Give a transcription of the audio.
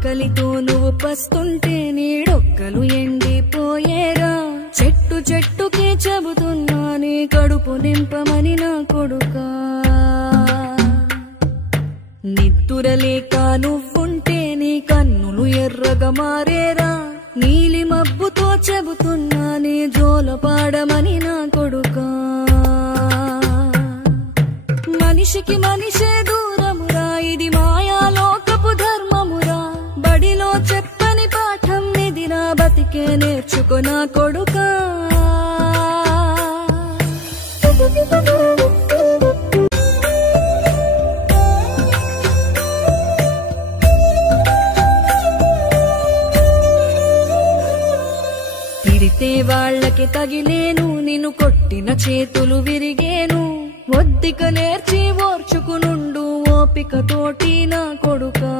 ఆకలితో నువ్వు పస్తుంటే నీడొక్కలు ఎండిపోయేరా చెట్టు చెట్టుకే చెబుతున్నా నీ కడుపు నింపమని నా కొడుకా నిద్దురలేక నువ్వుంటే నీ కన్నులు ఎర్రగా మారేరా నీలి మబ్బుతో చెబుతున్నా నీ జోల పాడమని నా కొడుకా మనిషికి మనిషే దూరమురా ఇది మాయాలోకపు ధర్మమురా బడిలో చెప్పని పాఠం ఇదిరా బతికే నేర్చుకో నా కొడుకా తిడితే వాళ్ళకి తగిలేను నిన్ను కొట్టిన చేతులు విరిగేను ఒద్దిక నేర్చి ఓర్చుకునుండు ఓపిక తోటి నా కొడుకా